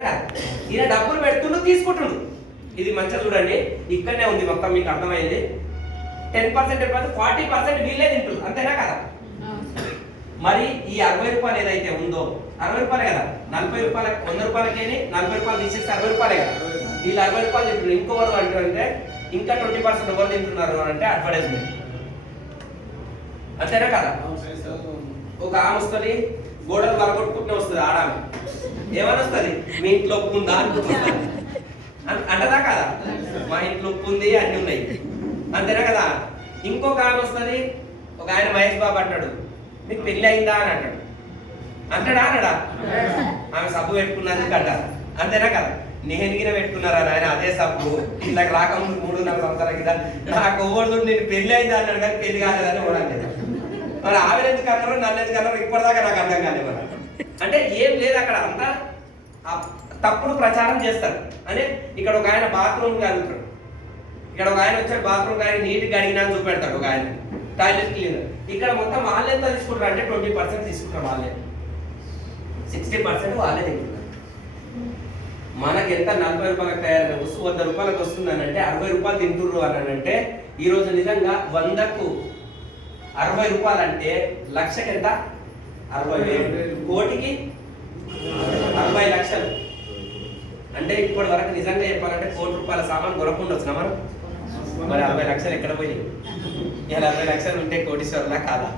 ఈయన డబ్బులు పెడుతుండు తీసుకుంటుండు. ఇది మంచిగా చూడండి, ఇక్కడనే ఉంది మొత్తం మీకు అర్థమైంది. 10% 40% వీళ్ళే తింటారు, అంతేనా కదా? మరి ఈ 60 రూపాయలు ఏదైతే ఉందో 60 రూపాయలే కదా, 40 రూపాయల 100 రూపాయలకేని 40 రూపాయలు తీసేస్తే 60 రూపాయలే కదా. వీళ్ళు 60 రూపాయలు తింటున్నారు. ఇంకోవరు అంటారంటే ఇంకా 20% ఎవరు తింటున్నారు అంటే అడ్వర్టైజ్మెంట్, అంతేనా కదా? ఒక ఆమె వస్తుంది, గోడలు వలగొట్టుకుంటూ వస్తుంది. ఆడామె ఏమని వస్తుంది, మీ ఇంట్లో ఉప్పు ఉందా అనుకుంటున్నా అంటదా కదా? మా ఇంట్లో ఉప్పు ఉంది, అన్ని ఉన్నాయి, అంతేనా కదా? ఇంకొక ఆమె వస్తుంది, ఒక ఆయన మహేష్ బాబు అంటాడు, మీకు పెళ్లి అయిందా అని అంటాడు. అంటాడా అనడా? ఆమె సబ్బు పెట్టుకున్నందుకు అంటారు, అంతేనా కదా? నేను పెట్టుకున్నారా ఆయన అదే సబ్బు, ఇలా రాకముందు 3.5 సంవత్సరాల కింద నాకు ఓవర్ నేను పెళ్లి అయిందా అన్నాడు, కానీ పెళ్లి కాలేదని ఓడలేదు. మరి ఆమె ఎందుకు అన్నారు, నన్ను ఎందుకు అన్నారు, ఇప్పటిదాకా నాకు అర్థం కాలేదు. అంటే ఏం లేదు అక్కడ, అంతా తప్పుడు ప్రచారం చేస్తారు. అంటే ఇక్కడ ఒక ఆయన బాత్రూమ్ అడుగుతాడు, ఇక్కడ ఒక ఆయన వచ్చాడు బాత్రూమ్ కానీ నీట్గా అడిగినా చూపెడతాడు ఒక ఆయన టాయిలెట్ క్లీనర్. ఇక్కడ మొత్తం వాళ్ళే ఎంత తీసుకుంటారు అంటే 20% తీసుకుంటారు వాళ్ళే, 60% వాళ్ళే తింటున్నారు. మనకి ఎంత 40 రూపాయలకు తయారైన వస్తువు 100 రూపాయలకు వస్తుందని అంటే 60 రూపాయలు తింటుర్రు అని అంటే ఈరోజు నిజంగా 100కు 60 రూపాయలు అంటే లక్షకి ఎంత? 60,000, కోటికి 40 లక్షలు. అంటే ఇప్పటి వరకు నిజంగా చెప్పాలంటే 1 కోటి రూపాయల సామాన్ కొనకుండా వచ్చినా మనం. మరి 40 లక్షలు ఎక్కడ పోయినాయి? ఇలా 40 లక్షలు ఉంటే కోటీశ్వరులా కాదా?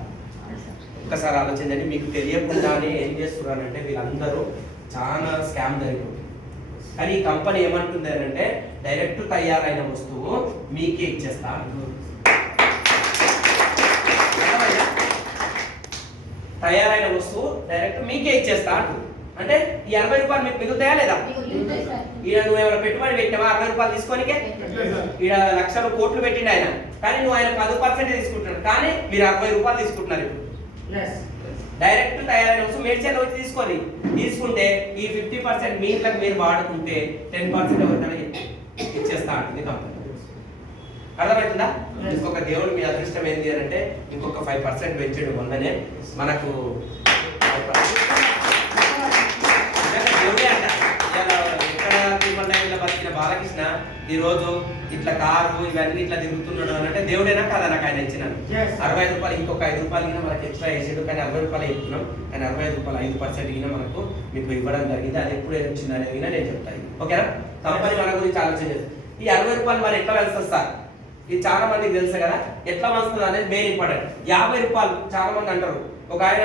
ఒక్కసారి ఆలోచించండి. మీకు తెలియకుండానే ఏం చేస్తున్నారంటే వీళ్ళందరూ చాలా స్కామ్ జరిగింది. కానీ ఈ కంపెనీ ఏమంటుంది అంటే డైరెక్ట్ తయారైన వస్తువు మీకే ఇచ్చేస్తా. తయారైన వస్తువు డైరెక్ట్ మీకే ఇచ్చేస్తా అంటుంది. అంటే ఈ 60 రూపాయలు మీకు మిగులుతాయా లేదా? ఈడ నువ్వు ఏమైనా పెట్టుబడి పెట్టావా 60 రూపాయలు తీసుకోనికే? ఈడ లక్షలు కోట్లు పెట్టిండు ఆయన, కానీ నువ్వు ఆయన 10% తీసుకుంటున్నాడు, కానీ మీరు 60 రూపాయలు తీసుకుంటున్నారు. ఇప్పుడు డైరెక్ట్ తయారైన వస్తువు మేడ్చేత వచ్చి తీసుకుంటే ఈ 50% మీ ఇంట్లోకి మీరు వాడుకుంటే 10% ఎవరికైనా ఇచ్చేస్తా అంటుంది కంపెనీ. అర్థమవుతుందా? ఇంకొక దేవుడు మీ అదృష్టం ఏంటి అని అంటే ఇంకొక 5% పెంచడు మొన్ననే మనకు. దేవుడే అంట. ఎక్కడ తిరుమల బతికిన బాలకృష్ణ ఈరోజు ఇట్లా కారు ఇవన్నీ ఇట్లా తిరుగుతున్నాడు అని అంటే దేవుడేనా కాదా? నాకు ఆయన ఇచ్చిన 65 రూపాయలు ఇంకొక 5 రూపాయలు కింద మనకి ఎక్స్ట్రా వేసాడు, కానీ 60 రూపాయలు చెప్తున్నాం. కానీ 65 రూపాయలు 5% కింద మనకు మీకు ఇవ్వడం జరిగింది. అది ఎప్పుడు వచ్చింది అనేది నేను చెప్తాను, ఓకేనా? కంపెనీ మన గురించి ఆలోచన చేస్తుంది. ఈ 60 రూపాయలు మరి ఎట్లా వెళ్తుంది సార్? ఇది చాలా మందికి తెలుసు కదా, ఎట్లా వస్తుంది అనేది మెయిన్ ఇంపార్టెంట్. 50 రూపాయలు చాలా మంది అంటారు. ఒక ఆయన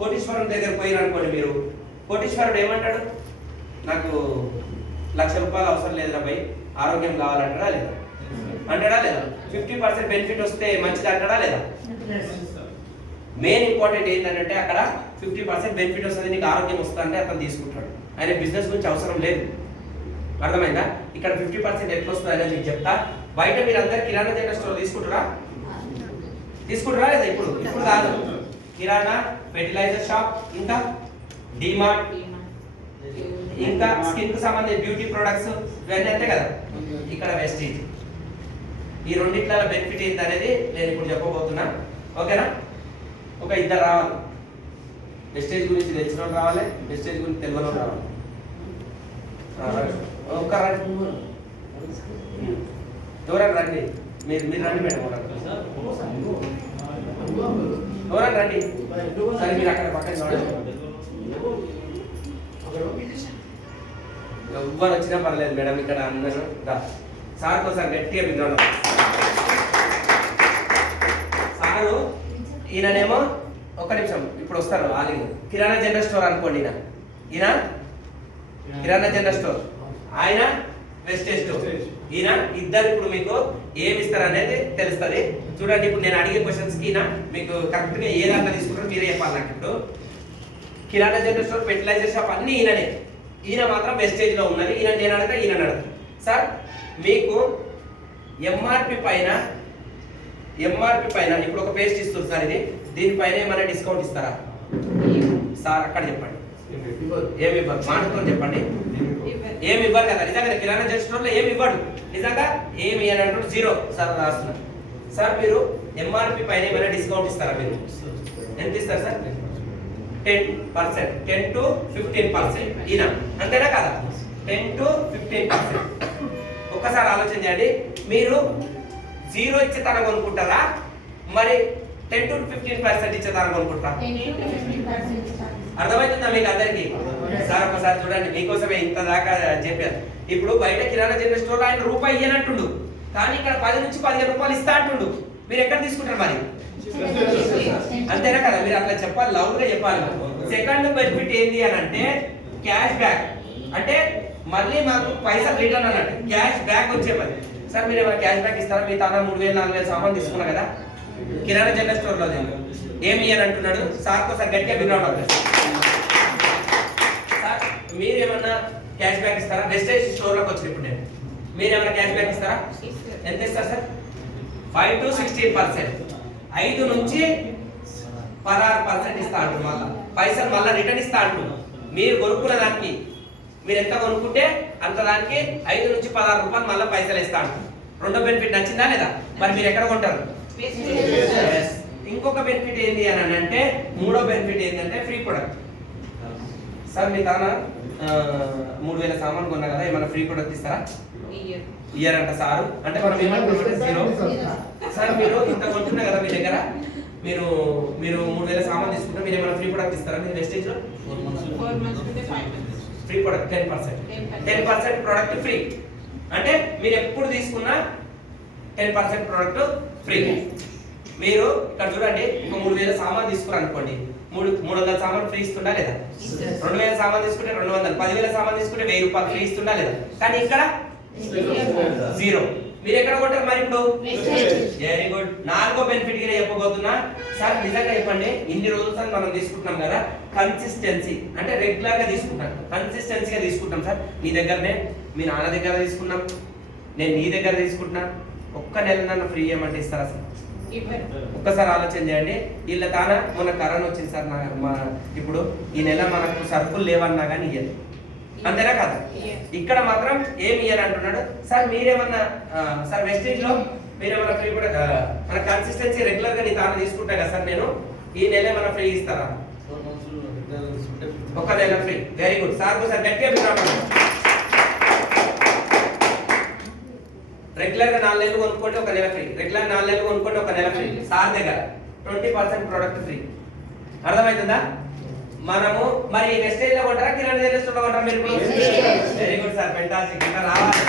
కోటీశ్వరం దగ్గర పోయిన అనుకోండి, మీరు కోటీశ్వరుడు ఏమంటాడు, నాకు 1,00,000 రూపాయలు అవసరం లేదు పోయి ఆరోగ్యం కావాలంటాడా లేదా? అంటాడా లేదా? 50% బెనిఫిట్ వస్తే మంచిది అంటాడా లేదా? మెయిన్ ఇంపార్టెంట్ ఏంటంటే అక్కడ 50% బెనిఫిట్ వస్తుంది, నీకు ఆరోగ్యం వస్తుంది అంటే అతను తీసుకుంటాడు. ఆయన బిజినెస్ గురించి అవసరం లేదు, అర్థమైందా? ఇక్కడ 50% ఎట్లా వస్తుంది అనేది మీకు చెప్తా. బయట మీరు అందరు కిరాణా జనరల్ స్టోర్ తీసుకుంటారా లేదా? ఇప్పుడు కాదు, కిరాణా, ఫెర్టిలైజర్ షాప్, ఇంకా డిమార్ట్, ఇంకా స్కిన్ కు సంబంధించిన బ్యూటీ ప్రొడక్ట్స్ ఇవన్నీ అంతే కదా. ఇక్కడ వెస్టీజ్, ఈ రెండిట్ల బెనిఫిట్ ఏంటి అనేది నేను ఇప్పుడు చెప్పబోతున్నా, ఓకేనా? ఒక ఇద్దరు రావాలి, వెస్టేజ్ గురించి తెలిసిన వాళ్ళు రావాలి, వెస్టేజ్ గురించి తెలియని వాళ్ళు రావాలి. ఒక ఎవరైనా రండి, మీరు రండి మేడం, ఎవరైనా రండి. సరే మీరు అక్కడ పక్కన చూడండి, ఎవ్వరు వచ్చినా పర్లేదు మేడం. ఇక్కడ అందరూ సార్ కోసం గట్టిగా విగ్రహం. సారు ఈయననేమో ఒక్క నిమిషం ఇప్పుడు వస్తారు. వాళ్ళు కిరాణా జనరల్ స్టోర్ అనుకోండి, ఈయన కిరాణా జనరల్ స్టోర్, ఆయన వెస్టేజ్ స్టోర్. ఈయన ఇద్దరు ఇప్పుడు మీకు ఏమి ఇస్తారు అనేది తెలుస్తుంది. చూడండి, ఇప్పుడు నేను అడిగే క్వశ్చన్స్ కి మీకు కరెక్ట్గా ఏ దాంట్లో తీసుకుంటారో మీరే చెప్పాలి నాకు. ఇప్పుడు కిరాణా జనరల్ స్టోర్, ఫెర్టిలైజర్ షాప్ అన్ని ఈయననే, ఈయన మాత్రం వెస్టేజ్ లో ఉన్నది. నేను అడతా, ఈయన అడతా. సార్ మీకు ఎంఆర్పి పైన ఇప్పుడు ఒక పేస్ట్ ఇస్తుంది సార్, ఇది దీనిపైన ఏమైనా డిస్కౌంట్ ఇస్తారా సార్? అక్కడ చెప్పండి. ఏమి ఇవ్వరు, మాటతో చెప్పండి. ఏమి ఇవ్వరు కదా నిజంగా. కిరాణా జనరల్ స్టోర్ లో ఏమి ఇవ్వడు నిజంగా, ఏమి అని అంటారు, 0 సార్ రాస్తున్నారు. సార్ మీరు ఎంఆర్పి పైన ఏమైనా డిస్కౌంట్ ఇస్తారా? మీరు ఎంత ఇస్తారు సార్? 10%, 10 to 15%. ఈయన అంతేనా కదా? 10 to 15%. ఒక్కసారి ఆలోచన చేయండి. మీరు 0 ఇచ్చేతనం కొనుక్కుంటారా, మరి 10 to 15% ఇచ్చేతనం కొనుక్కుంటారా? అర్థమవుతుందా మీకు అందరికి? సార్ ఒకసారి చూడండి, మీకోసమే ఇంత దాకా చెప్పారు. ఇప్పుడు బయట కిరాణా జనరల్ స్టోర్ ఆయన రూపాయి ఇయ్యనంటుండు, కానీ ఇక్కడ 10 నుంచి 15 రూపాయలు ఇస్తా అంటుండు. మీరు ఎక్కడ తీసుకుంటారు మరి? అంతేనా కదా? మీరు అట్లా చెప్పాలి, లౌడ్ గా చెప్పాలి. సెకండ్ బెనిఫిట్ ఏంటి అని అంటే క్యాష్ బ్యాక్. అంటే మళ్ళీ మాకు పైసలు రిటర్న్ అన్నట్టు క్యాష్ బ్యాక్ వచ్చే పని. సార్ మీరు ఏమైనా క్యాష్ బ్యాక్ ఇస్తారా? మీ తాన 3000 4000 సామాన్ తీసుకున్నా కదా కిరాణా జనరల్ స్టోర్ లో, ఏమి అని అంటున్నాడు సార్. ఒకసారి గట్టిగా బిగ్రౌండ్ అవుతుంది. సార్ మీరేమన్నా క్యాష్ బ్యాక్ ఇస్తారా? వెస్టేజ్ స్టోర్ లోకి వచ్చిన ఇప్పుడు నేను, మీరేమన్నా క్యాష్ బ్యాక్ ఇస్తారా? ఎంత ఇస్తారు సార్? 5 to 16%. 5 నుంచి 16% ఇస్తా అంటు, మళ్ళా పైసలు మళ్ళీ రిటర్న్ ఇస్తా అంటు. మీరు కొనుక్కున్న దానికి మీరు ఎంత కొనుక్కుంటే అంత దానికి 5 నుంచి 16 రూపాయలు మళ్ళీ పైసలు ఇస్తా అంటు. రెండో బెనిఫిట్ నచ్చిందా లేదా? మరి మీరు ఎక్కడ కొంటారు? ఇంకొక బెనిఫిట్ ఏంటి అని అంటే, మూడో బెనిఫిట్ ఏంటంటే ఫ్రీ ప్రొడక్ట్. సార్ మీ తాన 3000 సామాన్ కొన్నా కదా, ఏమైనా ఫ్రీ ప్రొడక్ట్ ఇస్తారా? ఇయర్ అంట సారు. అంటే మనం ఏమనుకుంటే 0. సార్ మీరు ఇంత కొంటున్నా కదా మీ దగ్గర, మీరు 3000 సామాన్ తీసుకుంటే మీరు ఏమైనా ఫ్రీ ప్రొడక్ట్ ఇస్తారా? మీరు వెస్టేజ్ లో ఫ్రీ ప్రొడక్ట్ 10% ప్రొడక్ట్ ఫ్రీ. అంటే మీరు ఎప్పుడు తీసుకున్నా 10% ప్రొడక్ట్ ఫ్రీ. మీరు ఇక్కడ చూడండి, ఒక 3000 సామాన్ తీసుకున్నారు అనుకోండి, 300 సామాన్ ఫ్రీ ఇస్తుందా లేదా? 2000 సామాన్ తీసుకుంటే 200, 10,000 సామాన్ తీసుకుంటే 1000 రూపాయలు ఫ్రీ ఇస్తుందా లేదా? కానీ ఇక్కడ 0. మీరు ఎక్కడ కొంటారు మరి ఇప్పుడు? Very good. నాలుగో బెనిఫిట్ గా చెప్పబోతున్నా. సార్ నిజంగా చెప్పండి, ఇన్ని రోజులు సార్ మనం తీసుకుంటున్నాం కదా, కన్సిస్టెన్సీ అంటే రెగ్యులర్ గా తీసుకుంటాం, కన్సిస్టెన్సీగా తీసుకుంటాం. సార్ మీ దగ్గరనే, మీ నాన్న దగ్గర తీసుకున్నాం, నేను నీ దగ్గర తీసుకుంటున్నా. ఒక్క నెల నన్ను ఫ్రీ ఇవ్వమంటే ఇస్తారా సార్? ఒక్కసారి ఆలోచన చేయండి. వీళ్ళ తాన మొన్న కరోనా వచ్చింది సార్, ఇప్పుడు ఈ నెల మనకు సరుకులు లేవన్నా కానీ ఇయ్యాలి, అంతేనా కదా? ఇక్కడ మాత్రం ఏమి ఇయ్యాలి అంటున్నాడు. సార్ మీరేమన్నా సార్ వెస్టేజ్ లో మీరేమన్నా ఫ్రీ కూడా మన కన్సిస్టెన్సీ రెగ్యులర్ గా నీ తాను తీసుకుంటా కదా సార్, నేను ఈ నెల ఏమన్నా ఫ్రీ ఇస్తారా? ఒక నెల free. Very good. Sir sir గట్టిగా రెగ్యులర్ గా 4 నెలలు కొనుక్కుంటే ఒక నెల ఫ్రీ, రెగ్యులర్ 4 నెలలు కొనుక్కుంటే ఒక నెల ఫ్రీ. సార్ దగ్గర 20% ప్రొడక్ట్ ఫ్రీ. అర్థమవుతుందా? మనము మరి వెస్టేజ్ లో కొంటారా, కిరాణా జనరల్ స్టోర్ లో కొంటారా మీరు? Very good sir, fantastic. ఇంకా రావాలి,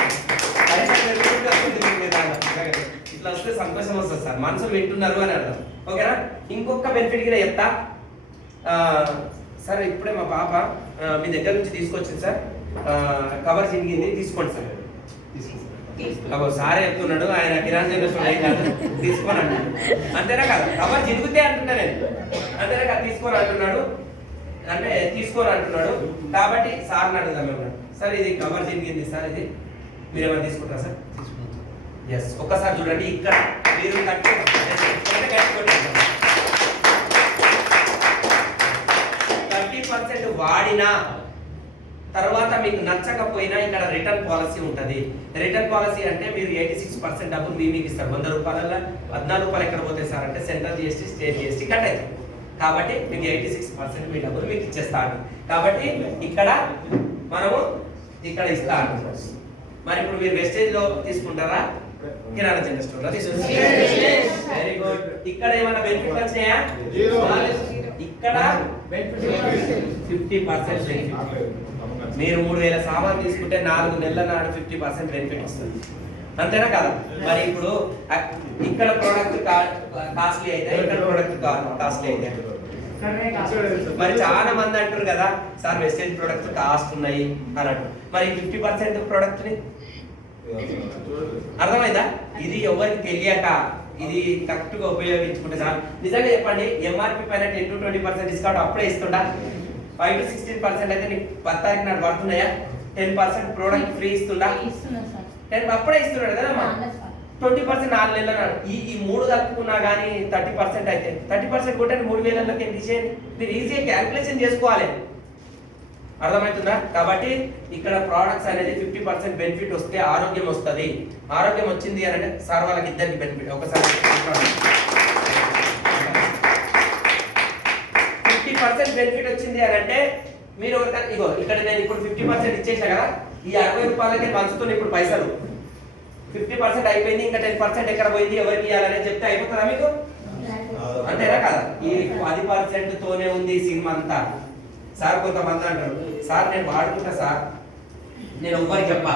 ఇట్లా వస్తే సంతోషం వస్తుంది సార్, మనసు వింటున్నారు అని అర్థం. ఓకేనా? ఇంకొక బెనిఫిట్ కూడా చెప్తా. సార్ ఇప్పుడే మా పాప మీ దగ్గర నుంచి తీసుకొచ్చింది సార్, కవర్ చినిగింది, తీసుకోండి సార్. సారే చెప్తున్నాడు, ఆయన కిరాణా జనరల్ స్టోర్ ఏం కాదు, తీసుకొని అంటున్నాడు. అంతేనా కదా? కవర్ చినిగితే అంటున్నా నేను, అంతేనా కదా? తీసుకొని అంటున్నాడు, అంటే తీసుకోని అంటున్నాడు. కాబట్టి సార్ని అడుగుదాం మేము. సార్ ఇది కవర్ చినిగింది సార్, ఇది మీరేమైనా తీసుకుంటారా సార్? ఎస్. ఒక్కసారి చూడండి, ఇక్కడ మీరు 30% వాడినా తర్వాత మీకు నచ్చకపోయినా ఇక్కడ రిటర్న్ పాలసీ ఉంటుంది. రిటర్న్ పాలసీ అంటే మీరు 86% డబ్బులు మీకు ఇస్తారు. 100 రూపాయల 14 రూపాయలు ఎక్కడ పోతాయి సార్ అంటే central GST, state GST cut అవుతుంది. కాబట్టి మీకు 86% మీ డబ్బులు మీకు ఇచ్చేస్తాడు. కాబట్టి ఇక్కడ మనము ఇక్కడ ఇస్తాను. మరి ఇప్పుడు మీరు వెస్టేజ్ లో తీసుకుంటారా, కిరాణా జనరల్ స్టోర్ లో తీసుకుంటారా? Very good. ఇక్కడ ఏమైనా బెనిఫిట్ వచ్చినాయా? ఇక్కడ 50% బెనిఫిట్. మీరు 3000 సామాన్ తీసుకుంటే 4 నెలల నాడు 50% బెనిఫిట్ వస్తుంది, అంతేనా కదా? మరి ఇప్పుడు ఇక్కడ ప్రోడక్ట్ కాస్ట్లీ అయితే, ఇక్కడ ప్రోడక్ట్ కాస్ట్లీ అయితే, మరి చాలా మంది అంటారు కదా సార్ వెస్టేజ్ ప్రొడక్ట్స్ కాస్ట్ ఉన్నాయి అన్నట్టు. మరి 50% ప్రోడక్ట్ ని అర్థమైందా? ఇది ఎవరికి తెలియక ఇది కరెక్ట్ గా ఉపయోగించుకుంటే సార్. నిజంగా చెప్పండి, ఎంఆర్పి పైన 10 to 20% డిస్కౌంట్ అప్పుడే ఇస్తుంటా. 5 to 16% అయితే నీకు 10 తారీఖు నాడు పడుతున్నాయా? 10% ప్రోడక్ట్ ఫ్రీ ఇస్తుందా? 10 అప్పుడే ఇస్తున్నాడు కదా. 20% 4 నెలల నాడు. ఈ 3 కలుపుకున్నా కానీ 30% అయితే 30% కొట్టండి, 3000కి ఎంత చేయండి. మీరు ఈజీగా క్యాల్కులేషన్ చేసుకోవాలి, అర్థమవుతుందా? కాబట్టి ఇక్కడ ప్రోడక్ట్స్ అనేది 50% బెనిఫిట్ వస్తే ఆరోగ్యం వస్తుంది. ఆరోగ్యం వచ్చింది అని అంటే సార్ వాళ్ళకి ఇద్దరికి బెనిఫిట్. ఒకసారి 50% బెనిఫిట్ వచ్చింది అని అంటే మీరు ఎవరికైనా ఇగో ఇక్కడ నేను ఇప్పుడు 50% ఇచ్చేసా కదా, ఈ 60 రూపాయలకే పంచుతున్న ఇప్పుడు పైసలు 50% అయిపోయింది, ఇంకా 10% ఎక్కడ పోయింది ఎవరికి ఇవ్వాలని చెప్తే అయిపోతుందా మీకు? అంతేనా కదా? ఈ 10% తోనే ఉంది ఈ సినిమా అంతా. సార్ కొంతమంది అంటారు, సార్ నేను వాడుకుంటా సార్, నేను ఎవ్వరికి చెప్పా